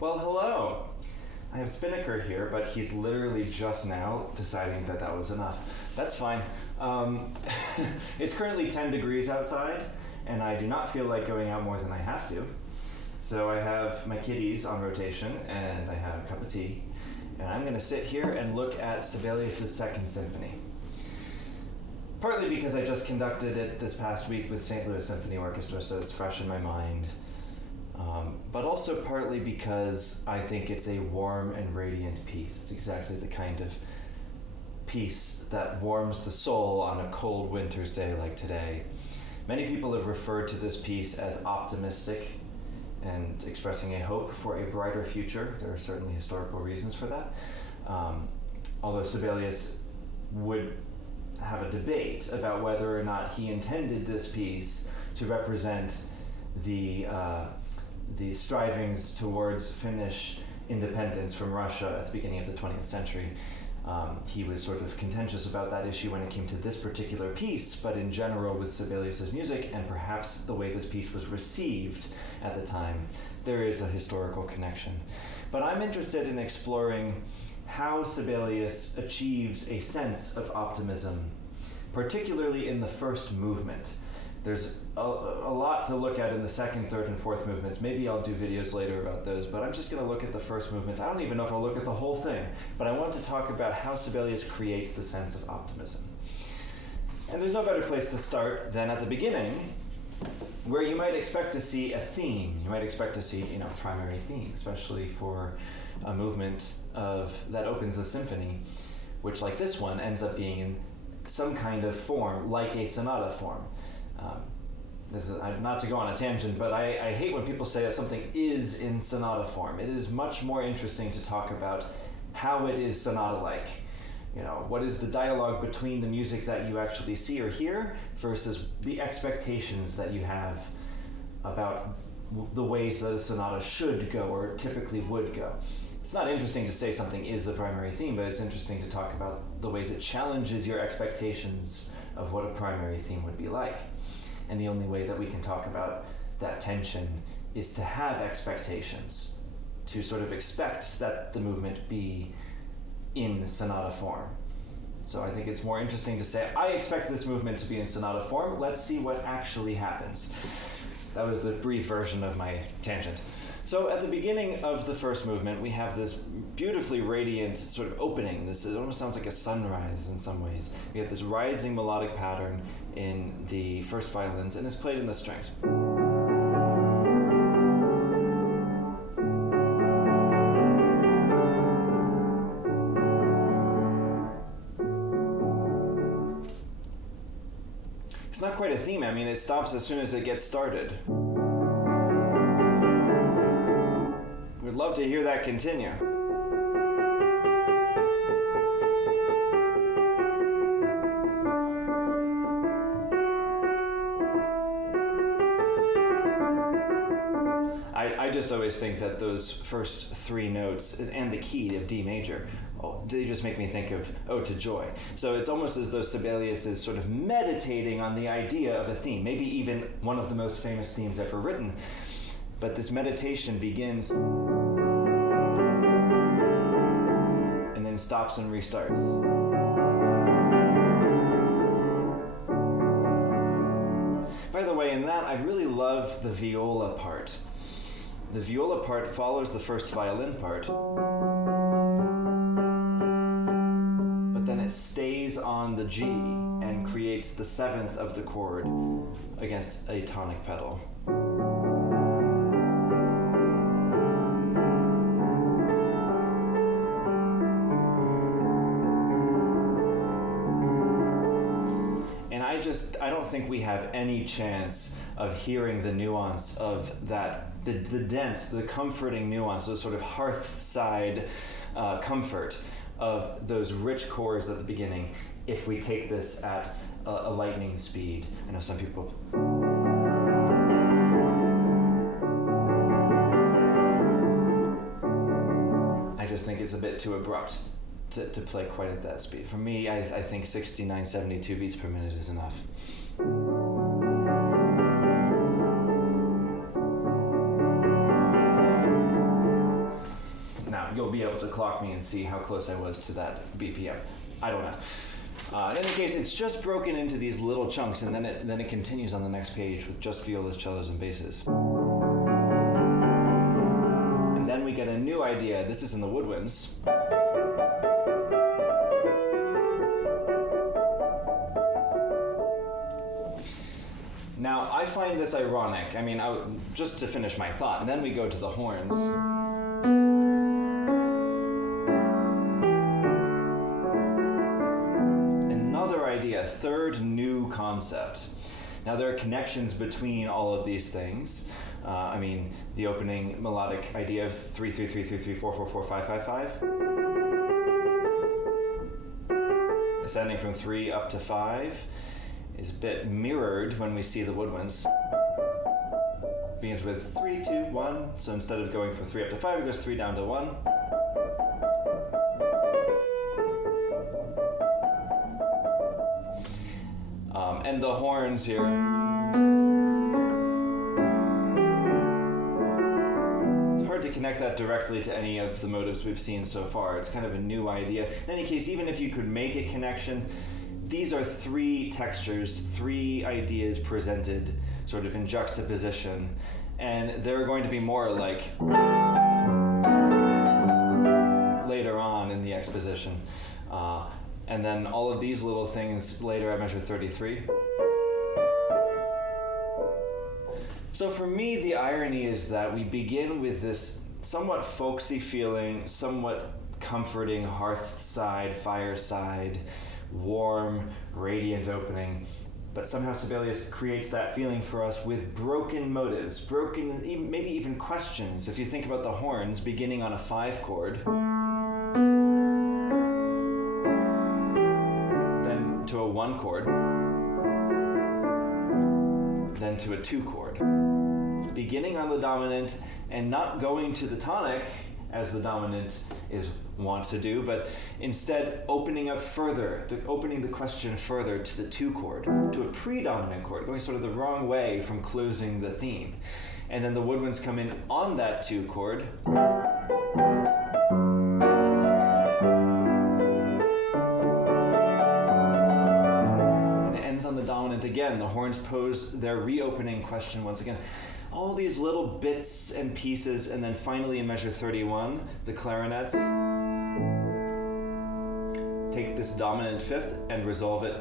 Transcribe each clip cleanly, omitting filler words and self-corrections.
Well, hello. I have Spinnaker here, but he's literally just now deciding that that was enough. That's fine. It's currently 10 degrees outside, and I do not feel like going out more than I have to. So I have my kitties on rotation, and I have a cup of tea, and I'm going to sit here and look at Sibelius' Second Symphony. Partly because I just conducted it this past week with St. Louis Symphony Orchestra, so it's fresh in my mind. But also partly because I think it's a warm and radiant piece. It's exactly the kind of piece that warms the soul on a cold winter's day like today. Many people have referred to this piece as optimistic and expressing a hope for a brighter future. There are certainly historical reasons for that. Although Sibelius would have a debate about whether or not he intended this piece to represent the strivings towards Finnish independence from Russia at the beginning of the 20th century. He was sort of contentious about that issue when it came to this particular piece, but in general with Sibelius's music and perhaps the way this piece was received at the time, there is a historical connection. But I'm interested in exploring how Sibelius achieves a sense of optimism, particularly in the first movement. There's a lot to look at in the second, third, and fourth movements. Maybe I'll do videos later about those, but I'm just going to look at the first movement. I don't even know if I'll look at the whole thing, but I want to talk about how Sibelius creates the sense of optimism. And there's no better place to start than at the beginning, where you might expect to see a theme. You might expect to see, primary theme, especially for a movement that opens a symphony, which, like this one, ends up being in some kind of form, like a sonata form. This is, not to go on a tangent, but I hate when people say that something is in sonata form. It is much more interesting to talk about how it is sonata-like. What is the dialogue between the music that you actually see or hear versus the expectations that you have about the ways that a sonata should go or typically would go. It's not interesting to say something is the primary theme, but it's interesting to talk about the ways it challenges your expectations of what a primary theme would be like. And the only way that we can talk about that tension is to have expectations, to sort of expect that the movement be in sonata form. So I think it's more interesting to say, I expect this movement to be in sonata form. Let's see what actually happens. That was the brief version of my tangent. So at the beginning of the first movement, we have this beautifully radiant sort of opening. It almost sounds like a sunrise in some ways. We have this rising melodic pattern in the first violins, and it's played in the strings. It's not quite a theme. It stops as soon as it gets started. We'd love to hear that continue. I just always think that those first three notes and the key of D major, they just make me think of Ode to Joy. So it's almost as though Sibelius is sort of meditating on the idea of a theme, maybe even one of the most famous themes ever written. But this meditation begins and then stops and restarts. By the way, in that, I really love the viola part. The viola part follows the first violin part, but then it stays on the G and creates the seventh of the chord against a tonic pedal. I don't think we have any chance of hearing the nuance of that, the dense, the comforting nuance, the sort of hearthside comfort of those rich chords at the beginning if we take this at a lightning speed. I know some people... I just think it's a bit too abrupt to play quite at that speed. For me, I think 69, 72 beats per minute is enough. you'll be able to clock me and see how close I was to that BPM. I don't know. In any case, it's just broken into these little chunks, and then it continues on the next page with just violas, cellos, and basses. And then we get a new idea. This is in the woodwinds. Now, I find this ironic. I mean, just to finish my thought, and then we go to the horns. Another idea, third new concept. Now, there are connections between all of these things. I mean, the opening melodic idea of 3 3 3 3 3 4 4 4 5 5 5. Ascending from 3 up to 5 is a bit mirrored when we see the woodwinds. Begins with 3 2 1. So instead of going from 3 up to 5, it goes 3 down to 1. And the horns here. It's hard to connect that directly to any of the motives we've seen so far. It's kind of a new idea. In any case, even if you could make a connection, these are 3 textures, 3 ideas presented sort of in juxtaposition. And there are going to be more like later on in the exposition. And then all of these little things later at measure 33. So for me, the irony is that we begin with this somewhat folksy feeling, somewhat comforting hearthside, fireside, warm, radiant opening. But somehow Sibelius creates that feeling for us with broken motives, broken, maybe even questions. If you think about the horns beginning on a 5 chord, to a 1 chord, then to a 2 chord. Beginning on the dominant and not going to the tonic as the dominant is wont to do, but instead opening up further, opening the question further to the 2 chord, to a predominant chord, going sort of the wrong way from closing the theme. And then the woodwinds come in on that 2 chord, on the dominant again. The horns pose their reopening question once again. All these little bits and pieces, and then finally in measure 31, the clarinets take this dominant 5th and resolve it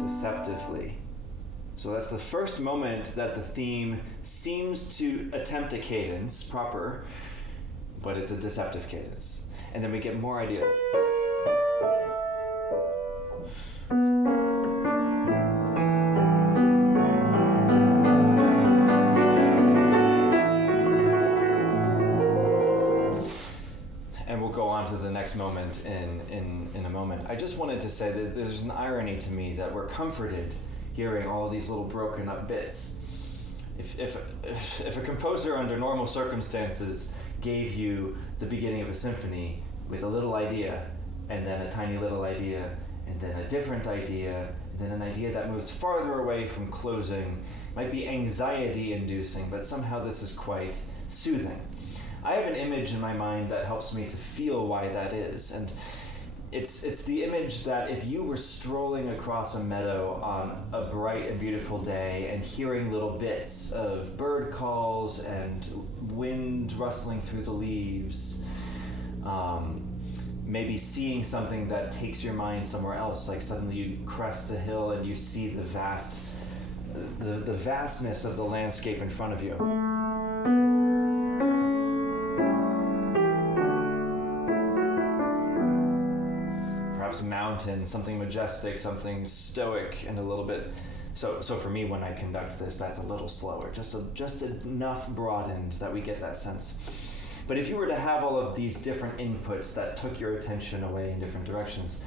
deceptively. So that's the first moment that the theme seems to attempt a cadence proper, but it's a deceptive cadence. And then we get more idea. To the next moment in a moment. I just wanted to say that there's an irony to me that we're comforted hearing all these little broken up bits. If a composer under normal circumstances gave you the beginning of a symphony with a little idea, and then a tiny little idea, and then a different idea, and then an idea that moves farther away from closing, might be anxiety inducing, but somehow this is quite soothing. I have an image in my mind that helps me to feel why that is, and it's the image that if you were strolling across a meadow on a bright and beautiful day and hearing little bits of bird calls and wind rustling through the leaves, maybe seeing something that takes your mind somewhere else, like suddenly you crest a hill and you see the vastness of the landscape in front of you. Mountain, something majestic, something stoic, and a little bit. So for me, when I conduct this, that's a little slower, just enough broadened that we get that sense. But if you were to have all of these different inputs that took your attention away in different directions,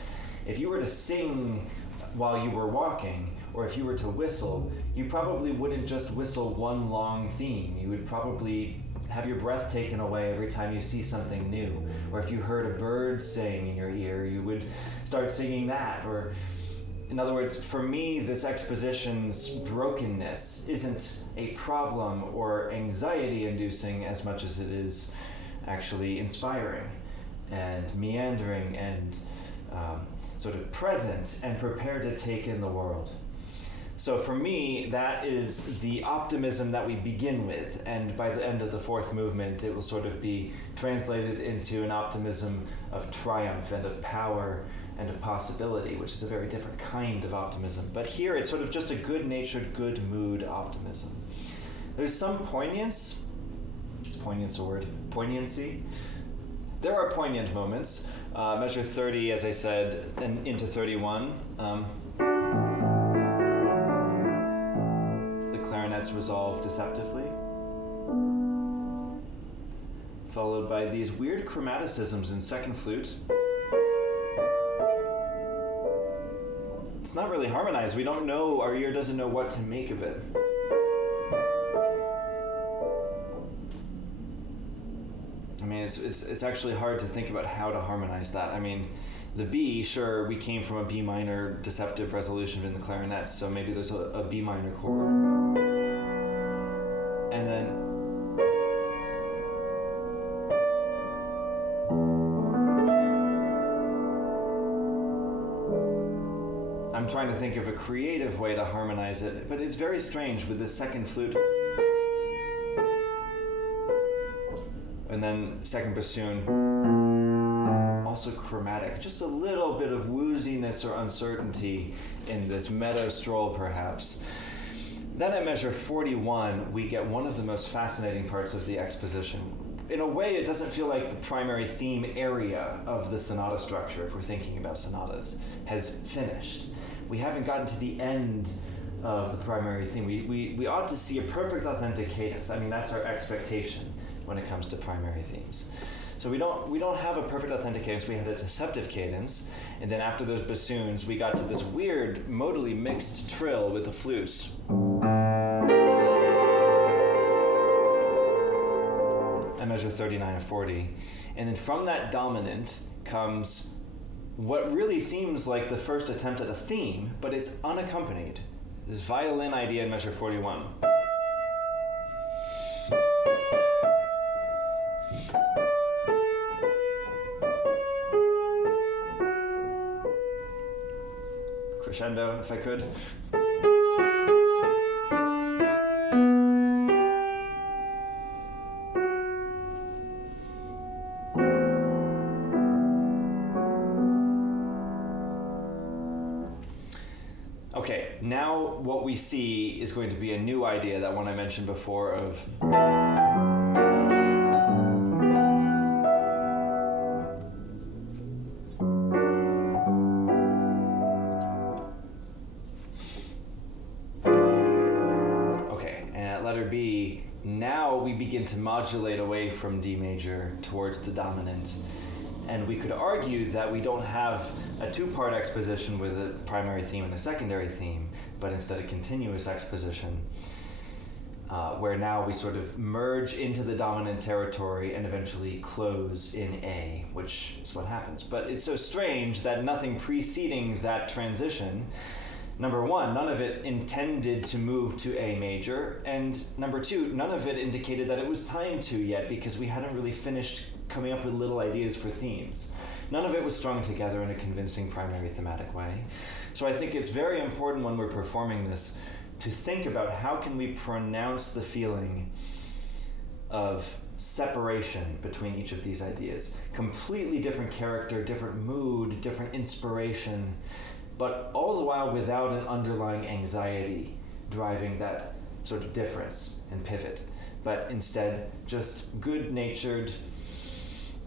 if you were to sing while you were walking, or if you were to whistle, you probably wouldn't just whistle one long theme. You would probably have your breath taken away every time you see something new. Or if you heard a bird sing in your ear, you would start singing that. Or, in other words, for me, this exposition's brokenness isn't a problem or anxiety-inducing as much as it is actually inspiring and meandering and sort of present and prepared to take in the world. So for me, that is the optimism that we begin with, and by the end of the fourth movement, it will sort of be translated into an optimism of triumph and of power and of possibility, which is a very different kind of optimism. But here, it's sort of just a good-natured, good mood optimism. There's some poignance. Is poignance a word? Poignancy. There are poignant moments. Measure 30, as I said, and into 31. Clarinets resolve deceptively, followed by these weird chromaticisms in second flute. It's not really harmonized. We don't know, our ear doesn't know what to make of it. I mean, it's actually hard to think about how to harmonize that. I mean, the B, sure, we came from a B minor deceptive resolution in the clarinets, so maybe there's a B minor chord. And then I'm trying to think of a creative way to harmonize it, but it's very strange with the second flute. And then second bassoon, also chromatic, just a little bit of wooziness or uncertainty in this meadow stroll, perhaps. Then at measure 41, we get one of the most fascinating parts of the exposition. In a way, it doesn't feel like the primary theme area of the sonata structure, if we're thinking about sonatas, has finished. We haven't gotten to the end of the primary theme. We ought to see a perfect authentic cadence. I mean, that's our expectation when it comes to primary themes. So we don't have a perfect authentic cadence. We had a deceptive cadence, and then after those bassoons, we got to this weird modally mixed trill with the flutes. I measure 39 and 40, and then from that dominant comes what really seems like the first attempt at a theme, but it's unaccompanied. This violin idea in measure 41. Crescendo, if I could. Okay, now what we see is going to be a new idea, that one I mentioned before of B, now we begin to modulate away from D major towards the dominant. And we could argue that we don't have a two-part exposition with a primary theme and a secondary theme, but instead a continuous exposition, where now we sort of merge into the dominant territory and eventually close in A, which is what happens. But it's so strange that nothing preceding that transition, number one, none of it intended to move to A major, and number two, none of it indicated that it was time to yet, because we hadn't really finished coming up with little ideas for themes. None of it was strung together in a convincing primary thematic way. So I think it's very important when we're performing this to think about how can we pronounce the feeling of separation between each of these ideas. Completely different character, different mood, different inspiration, but all the while without an underlying anxiety driving that sort of difference and pivot, but instead just good-natured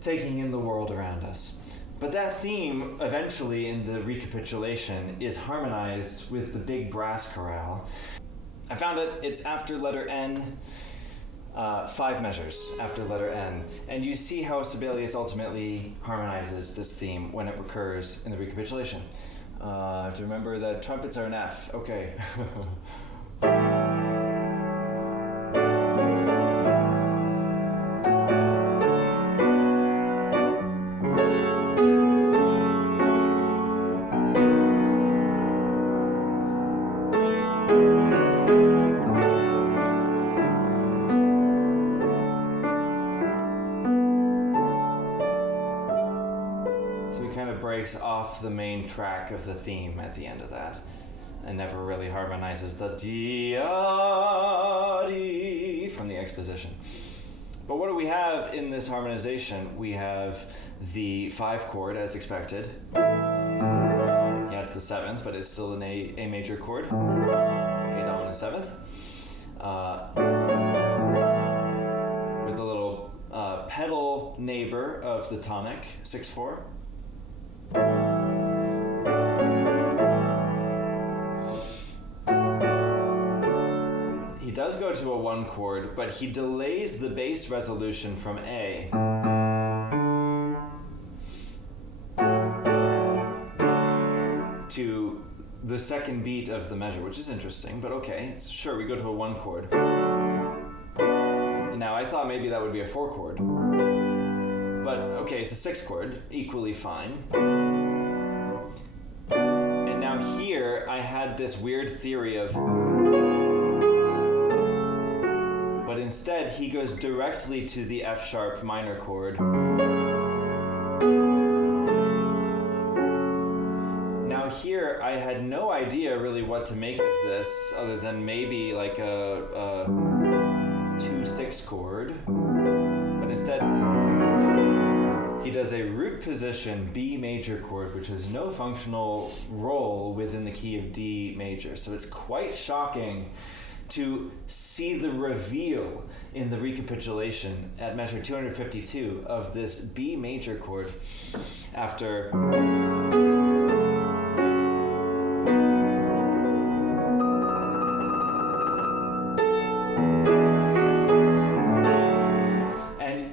taking in the world around us. But that theme eventually in the recapitulation is harmonized with the big brass chorale. I found it, it's after letter N, 5 measures after letter N. And you see how Sibelius ultimately harmonizes this theme when it recurs in the recapitulation. I have to remember that trumpets are an F. Okay. So he kind of breaks off the main track of the theme at the end of that, and never really harmonizes the di from the exposition. But what do we have in this harmonization? We have the 5 chord as expected. Yeah, it's the 7th, but it's still an A major chord. A dominant 7th. With a little pedal neighbor of the tonic, 6/4. He does go to a 1 chord, but he delays the bass resolution from A to the second beat of the measure, which is interesting, but okay, sure, we go to a 1 chord. Now, I thought maybe that would be a 4 chord, but okay, it's a 6 chord, equally fine. And now here, I had this weird theory of, but instead, he goes directly to the F sharp minor chord. Now here, I had no idea really what to make of this, other than maybe like a 2/6 chord. But instead, he does a root position B major chord, which has no functional role within the key of D major. So it's quite shocking to see the reveal in the recapitulation at measure 252 of this B major chord after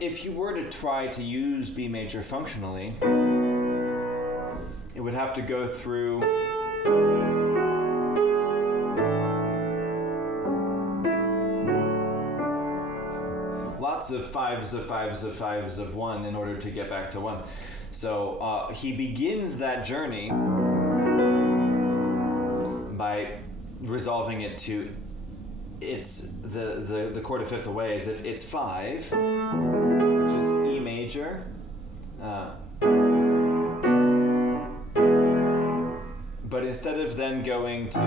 if you were to try to use B major functionally, it would have to go through lots of 5s of 5s of 5s of 1 in order to get back to 1. So he begins that journey by resolving it to it's the chord of 5th away as if it's 5, which is E major, but instead of then going to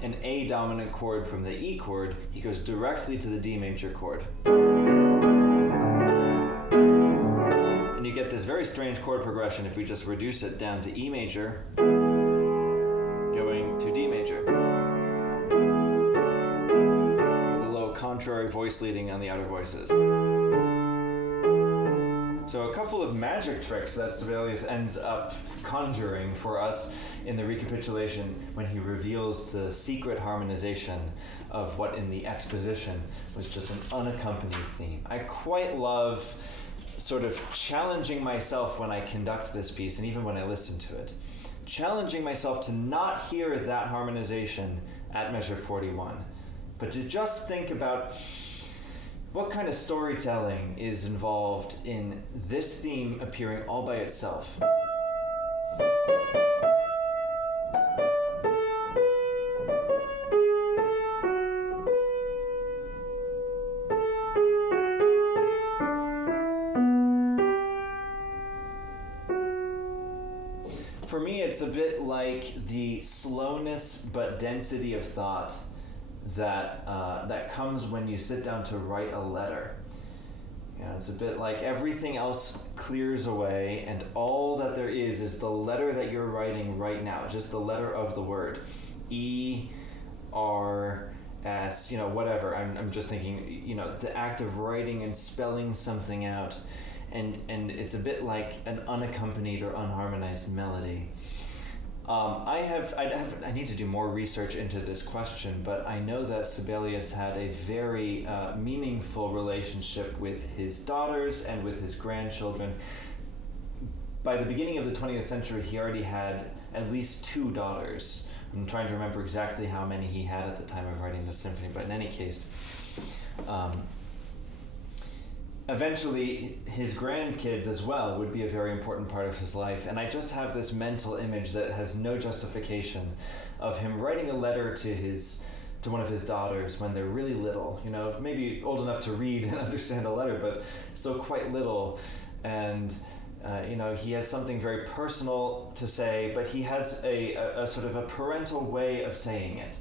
an A dominant chord from the E chord, he goes directly to the D major chord. And you get this very strange chord progression if we just reduce it down to E major, going to D major, with a little contrary voice leading on the outer voices. So a couple of magic tricks that Sibelius ends up conjuring for us in the recapitulation when he reveals the secret harmonization of what in the exposition was just an unaccompanied theme. I quite love sort of challenging myself when I conduct this piece and even when I listen to it. Challenging myself to not hear that harmonization at measure 41, but to just think about what kind of storytelling is involved in this theme appearing all by itself. For me, it's a bit like the slowness but density of thought that comes when you sit down to write a letter. You know, it's a bit like everything else clears away and all that there is the letter that you're writing right now, just the letter of the word. E, R, S, whatever. I'm just thinking, the act of writing and spelling something out. And it's a bit like an unaccompanied or unharmonized melody. I need to do more research into this question, but I know that Sibelius had a very meaningful relationship with his daughters and with his grandchildren. By the beginning of the 20th century, he already had at least 2 daughters. I'm trying to remember exactly how many he had at the time of writing the symphony, but in any case, eventually, his grandkids as well would be a very important part of his life. And I just have this mental image that has no justification of him writing a letter to one of his daughters when they're really little, maybe old enough to read and understand a letter, but still quite little, and he has something very personal to say, but he has a sort of a parental way of saying it.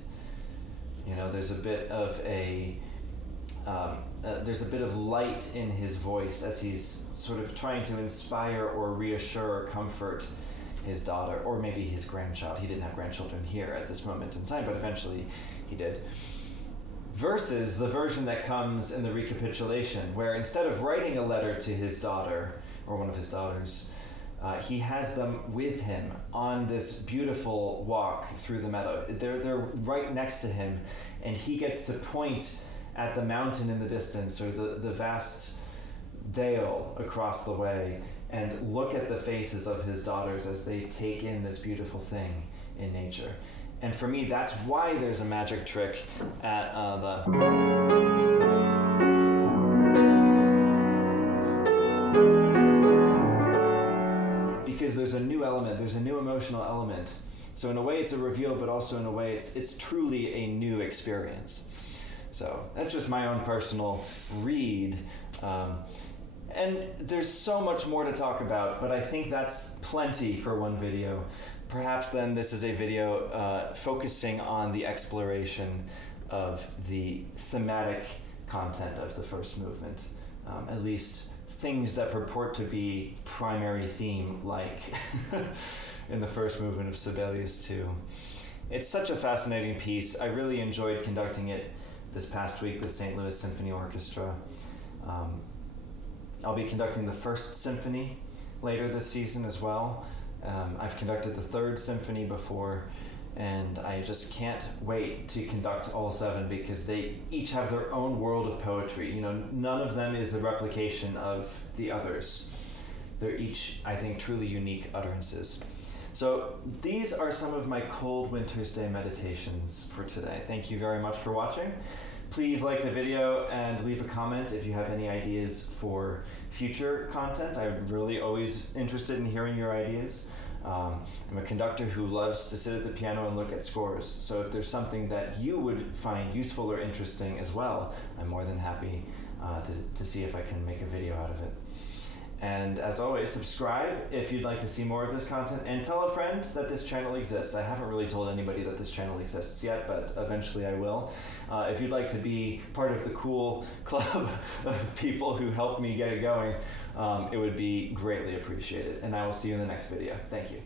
There's a bit of light in his voice as he's sort of trying to inspire or reassure or comfort his daughter, or maybe his grandchild. He didn't have grandchildren here at this moment in time, but eventually he did. Versus the version that comes in the Recapitulation, where instead of writing a letter to his daughter, or one of his daughters, he has them with him on this beautiful walk through the meadow. They're right next to him, and he gets to point at the mountain in the distance, or the vast dale across the way, and look at the faces of his daughters as they take in this beautiful thing in nature. And for me, that's why there's a magic trick at because there's a new element, there's a new emotional element. So in a way it's a reveal, but also in a way it's truly a new experience. So that's just my own personal read. And there's so much more to talk about, but I think that's plenty for one video. Perhaps then this is a video focusing on the exploration of the thematic content of the first movement, at least things that purport to be primary theme, like in the first movement of Sibelius 2. It's such a fascinating piece. I really enjoyed conducting it this past week with St. Louis Symphony Orchestra. I'll be conducting the first symphony later this season as well. I've conducted the third symphony before, and I just can't wait to conduct all 7 because they each have their own world of poetry. None of them is a replication of the others. They're each, I think, truly unique utterances. So these are some of my cold winter's day meditations for today. Thank you very much for watching. Please like the video and leave a comment if you have any ideas for future content. I'm really always interested in hearing your ideas. I'm a conductor who loves to sit at the piano and look at scores. So if there's something that you would find useful or interesting as well, I'm more than happy to see if I can make a video out of it. And as always, subscribe if you'd like to see more of this content, and tell a friend that this channel exists. I haven't really told anybody that this channel exists yet, but eventually I will. If you'd like to be part of the cool club of people who helped me get it going, it would be greatly appreciated. And I will see you in the next video. Thank you.